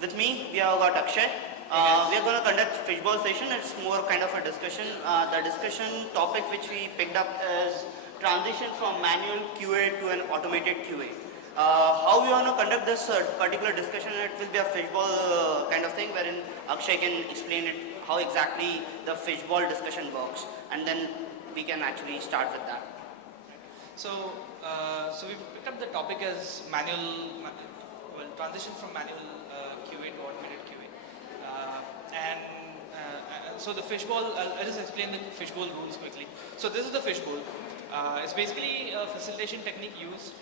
With me, we have got Akshay. We are going to conduct fishbowl session. It's more kind of a discussion. The discussion topic which we picked up is transition from manual QA to an automated QA. How we want to conduct this particular discussion, it will be a fishbowl kind of thing wherein Akshay can explain it how exactly the fishbowl discussion works, and then we can actually start with that. So, so we picked up the topic as transition from manual QA to automated QA. So the fishbowl, I'll just explain the fishbowl rules quickly. So this is the fishbowl. It's basically a facilitation technique used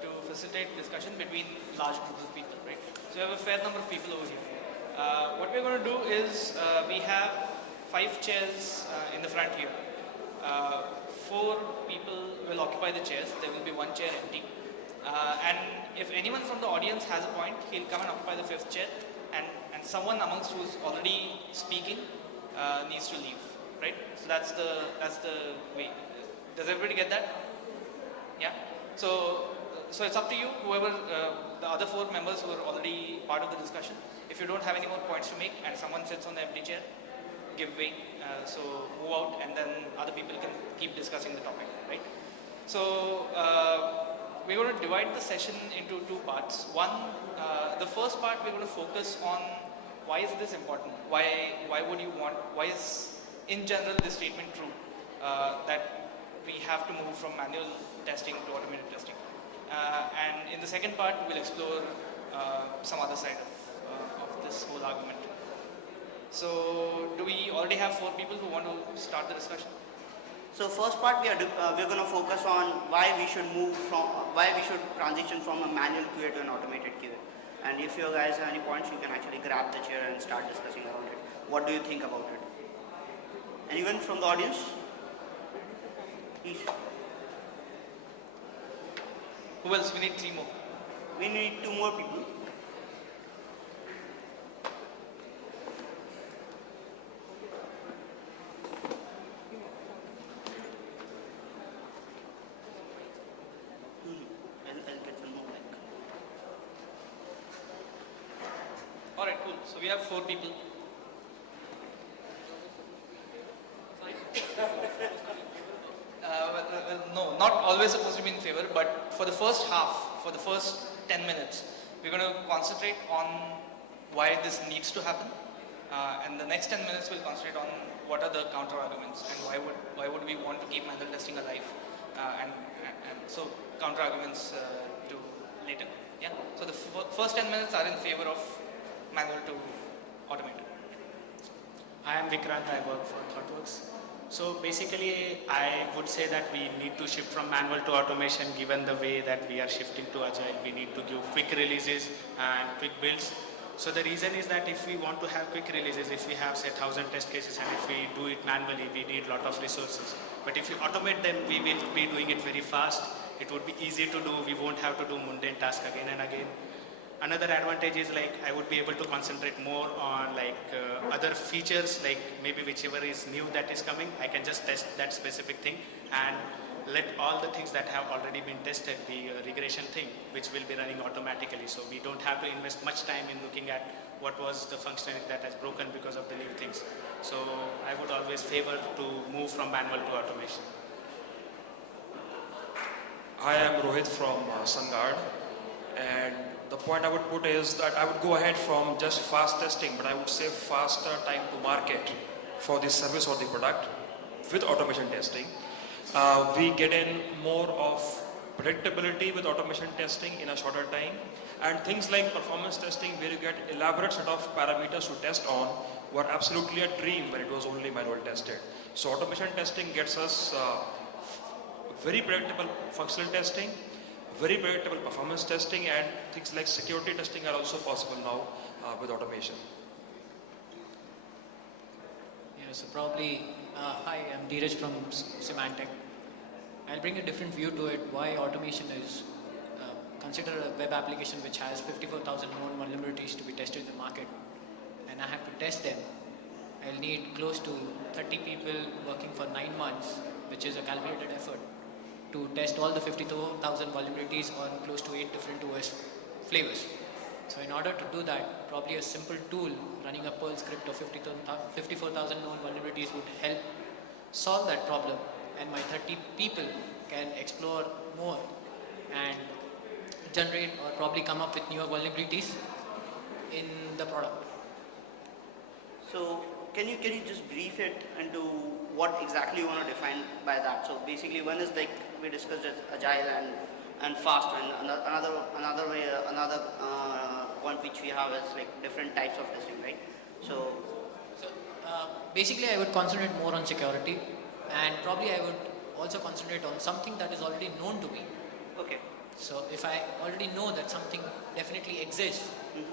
to facilitate discussion between large groups of people, right? So we have a fair number of people over here. What we're going to do is we have 5 chairs in the front here. 4 people will occupy the chairs. There will be 1 chair empty. And if anyone from the audience has a point, he'll come and occupy the 5th chair. And someone amongst who's already speaking needs to leave, right? So that's the way. Does everybody get that? Yeah. So it's up to you. Whoever the other 4 members who are already part of the discussion. If you don't have any more points to make and someone sits on the empty chair, give way. So move out, and then other people can keep discussing the topic, right? So we're going to divide the session into 2 parts. One, the first part we're going to focus on why is this important? Why is in general this statement true? That we have to move from manual testing to automated testing. And in the second part, we'll explore some other side of this whole argument. So, do we already have 4 people who want to start the discussion? So first part we're going to focus on why we should transition from a manual QA to an automated QA. And if you guys have any points, you can actually grab the chair and start discussing around it. What do you think about it? Anyone from the audience? Please. Who else? We need 3 more. We need 2 more people. Alright, cool. So we have 4 people. Sorry? No, not always supposed to be in favor, but for the first half, for the first 10 minutes, we're going to concentrate on why this needs to happen. And the next 10 minutes we'll concentrate on what are the counter arguments and why would we want to keep manual testing alive. And so counter arguments to later. Yeah. So the first 10 minutes are in favor of manual to automated. I am Vikrant, I work for ThoughtWorks. So basically, I would say that we need to shift from manual to automation given the way that we are shifting to agile. We need to give quick releases and quick builds. So the reason is that if we want to have quick releases, if we have say 1,000 test cases and if we do it manually, we need a lot of resources. But if we automate them, we will be doing it very fast. It would be easy to do. We won't have to do mundane tasks again and again. Another advantage is like I would be able to concentrate more on like other features, like maybe whichever is new that is coming, I can just test that specific thing and let all the things that have already been tested be a regression thing, which will be running automatically. So we don't have to invest much time in looking at what was the functionality that has broken because of the new things. So I would always favor to move from manual to automation. I am Rohit from Sangard, and the point I would put is that I would go ahead from just fast testing, but I would say faster time to market for the service or the product with automation testing. We get in more of predictability with automation testing in a shorter time, and things like performance testing where you get elaborate set of parameters to test on were absolutely a dream when it was only manual tested. So automation testing gets us very predictable functional testing, very predictable performance testing, and things like security testing are also possible now with automation. Yeah, so probably, hi, I'm Dheeraj from Symantec. I'll bring a different view to it, why automation is, consider a web application which has 54,000 known vulnerabilities to be tested in the market, and I have to test them. I'll need close to 30 people working for 9 months, which is a calculated effort, to test all the 52,000 vulnerabilities on close to 8 different OS flavors. So in order to do that, probably a simple tool running a Perl script of 54,000 known vulnerabilities would help solve that problem, and my 30 people can explore more and generate or probably come up with newer vulnerabilities in the product. So can you just brief it into what exactly you want to define by that? So basically, one is like we discussed as agile and fast, and another way, another one which we have is like different types of testing, right? So Basically, I would concentrate more on security, and probably I would also concentrate on something that is already known to me. okay, So if I already know that something definitely exists,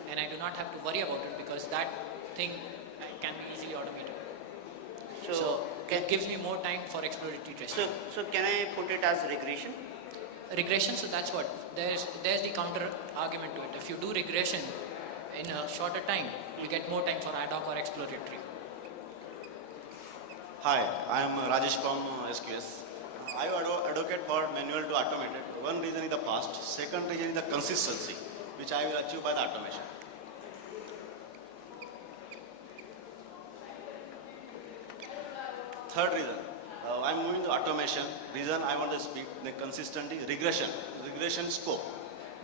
and I do not have to worry about it because that thing can be easily automated. So can, it gives me more time for exploratory testing. so can I put it as regression? Regression, so that's what there's the counter argument to it. If you do regression in a shorter time, you get more time for ad hoc or exploratory. Hi, I am Rajesh from SQS. I advocate for manual to automated. One reason is the past. Second reason is the consistency, which I will achieve by the automation. Third reason, I am moving to automation. Reason I want to speak the consistency, regression scope.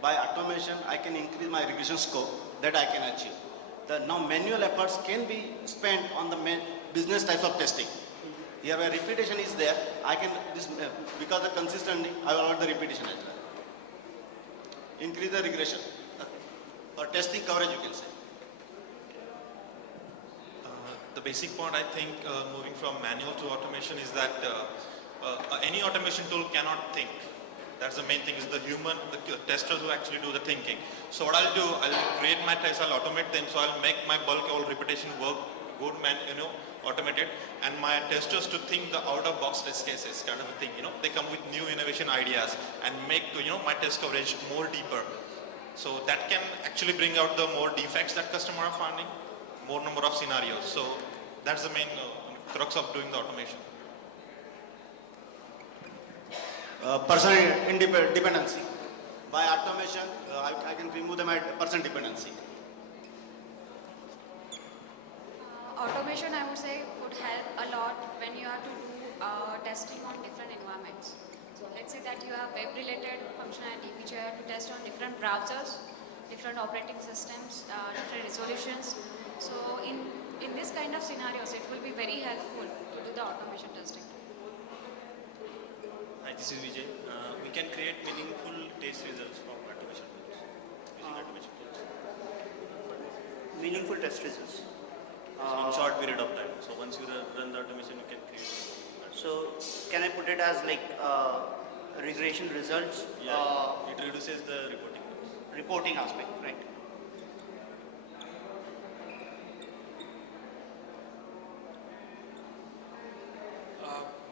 By automation, I can increase my regression scope that I can achieve. The now manual efforts can be spent on the business types of testing. Here where repetition is there, I can because the consistency, I will want the repetition as well. Increase the regression or testing coverage, you can say. The basic point, I think, moving from manual to automation is that any automation tool cannot think. That's the main thing, is the human, the testers who actually do the thinking. So what I'll do, I'll create my tests, I'll automate them, so I'll make my bulk all repetition work good, automated, and my testers to think the out-of-box test cases kind of a thing, They come with new innovation ideas and make, my test coverage more deeper. So that can actually bring out the more defects that customer are finding, more number of scenarios. So that's the main crux of doing the automation. Person dependency. By automation, I can remove the person dependency. Automation, I would say, would help a lot when you have to do testing on different environments. So let's say that you have web-related functionality which you have to test on different browsers, different operating systems, different resolutions. So in this kind of scenarios, it will be very helpful to do the automation testing. Hi, this is Vijay. We can create meaningful test results from automation tools, using automation tools. Meaningful test results. In short period of time. So once you run the automation, you can create. So can I put it as like regression results? Yeah, it reduces the reporting. Reporting aspect, right?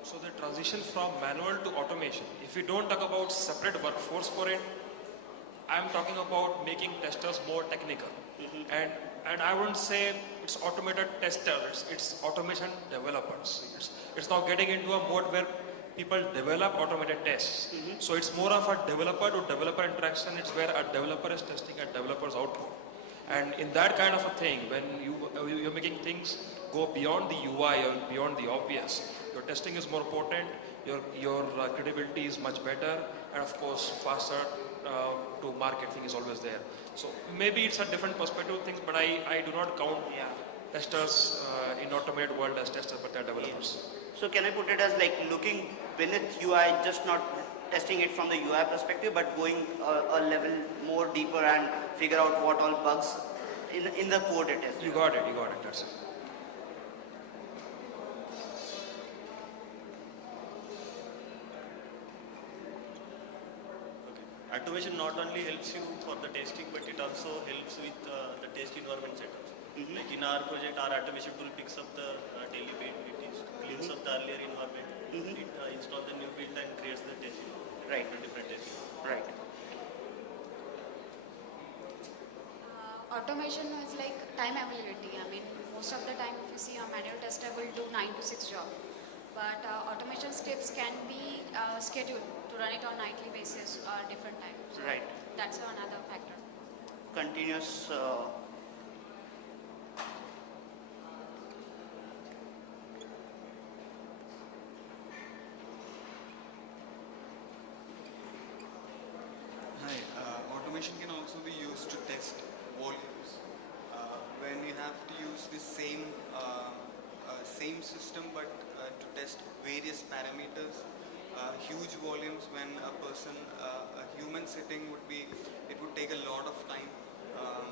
So the transition from manual to automation, if we don't talk about separate workforce for it, I'm talking about making testers more technical. And I wouldn't say it's automated testers, it's automation developers. It's now getting into a mode where people develop automated tests. So it's more of a developer to developer interaction. It's where a developer is testing a developer's output. And in that kind of a thing, when you're making things go beyond the UI or beyond the obvious, your testing is more potent, your credibility is much better, and of course faster to market thing is always there. So maybe it's a different perspective things, but I do not count testers in automated world as testers, but they're developers. So can I put it as like looking beneath UI, just not testing it from the UI perspective, but going a level more deeper and figure out what all bugs in the code it is? You got it, that's it. Automation not only helps you for the testing, but it also helps with the test environment setup. Like in our project, our automation tool picks up the daily build, cleans up the earlier environment, it installs the new build and creates the test. Right. The different tests. Right. Automation is like time availability. I mean, most of the time if you see a manual tester will do 9 to 6 job. But automation scripts can be scheduled to run it on nightly basis or different times. Right. That's another factor. continuous Hi, automation can also be used to test volumes. When you have to use the same system but to test various parameters, huge volumes when a human sitting it would take a lot of time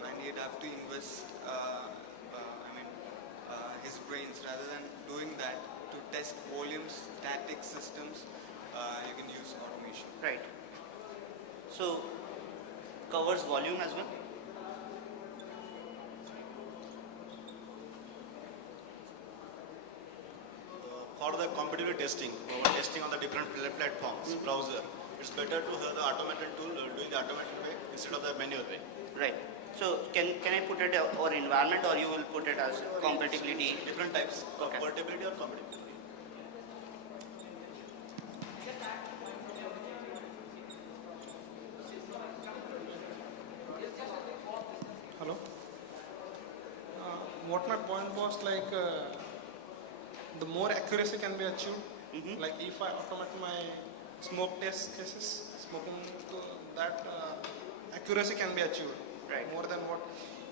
and he'd have to invest, his brains rather than doing that to test volumes, static systems, you can use automation. right. So covers volume as well. For the competitive testing, or testing on the different platforms, browser, it's better to have the automated tool doing the automated way instead of the manual way. Right. So can I put it or environment, or you will put it as compatibility? Different types, Okay. portability or compatibility. Hello. What my point was like, the more accuracy can be achieved. Like if I automate my smoke test cases, smoking, that accuracy can be achieved. Right. More than what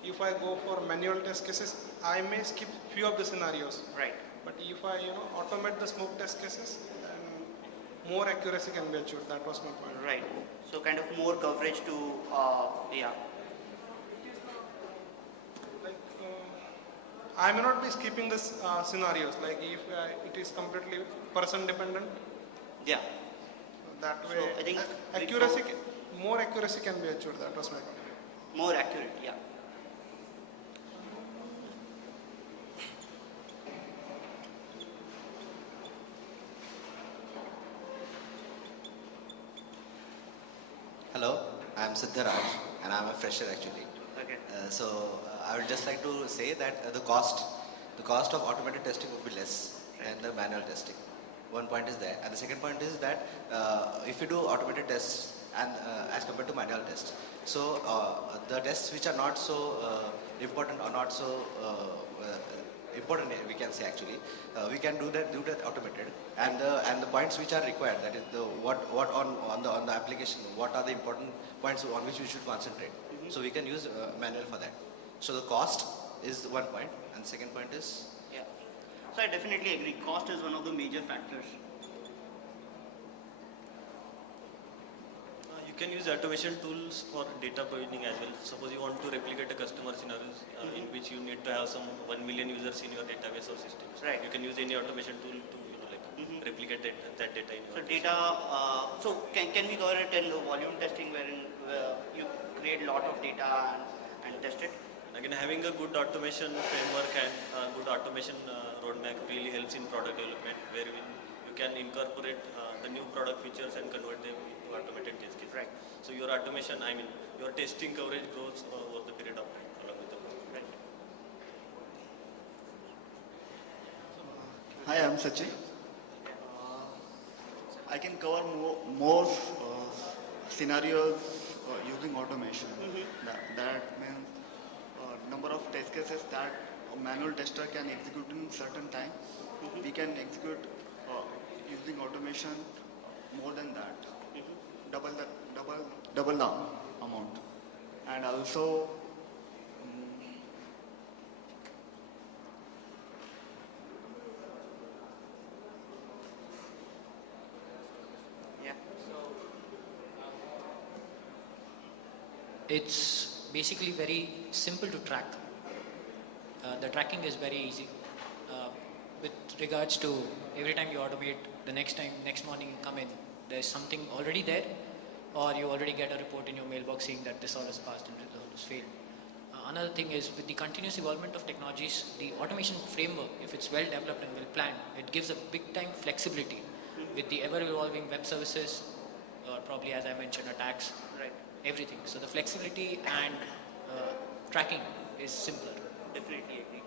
if I go for manual test cases, I may skip few of the scenarios. Right. But if I automate the smoke test cases, then more accuracy can be achieved. That was my point. Right. So kind of more coverage to yeah. Like I may not be skipping this scenarios. Like if it is completely person dependent, Yeah. that way So I think accuracy, more accuracy can be achieved. That was my point. More accurate. Yeah. Hello, I'm Siddharaj and I'm a fresher actually. Okay. I would just like to say that the cost of automated testing would be less than the manual testing. One point is there, and the second point is that if you do automated tests and as compared to manual tests, so the tests which are not so important or not so important, we can say actually, we can do that automated, and the points which are required, that is the what on the application, what are the important points on which we should concentrate. So we can use manual for that. So the cost is one point, and the second point is Yeah. So I definitely agree. Cost is one of the major factors. You can use automation tools for data provisioning as well. Suppose you want to replicate a customer scenarios in which you need to have some 1 million users in your database or systems. Right. You can use any automation tool to replicate that data in So your data. So can we cover it in the volume testing, wherein you create a lot of data and test it? Again, having a good automation framework and good automation roadmap really helps in product development, where you can incorporate the new product features and convert them into automated test cases. Right. So your automation, your testing coverage grows over the period of time along with the product. Right. Hi, I'm Sachin. I can cover more scenarios using automation. That means number of test cases that a manual tester can execute in certain time. We can execute using automation more than that, double the amount, and also. Yeah. It's basically very simple to track. The tracking is very easy. With regards to every time you automate, the next morning you come in, there's something already there, or you already get a report in your mailbox saying that this all is passed and this all is failed. Another thing is, with the continuous involvement of technologies, the automation framework, if it's well developed and well planned, it gives a big time flexibility with the ever evolving web services, or probably as I mentioned, attacks, Right. everything. So the flexibility and tracking is simpler. Definitely agree.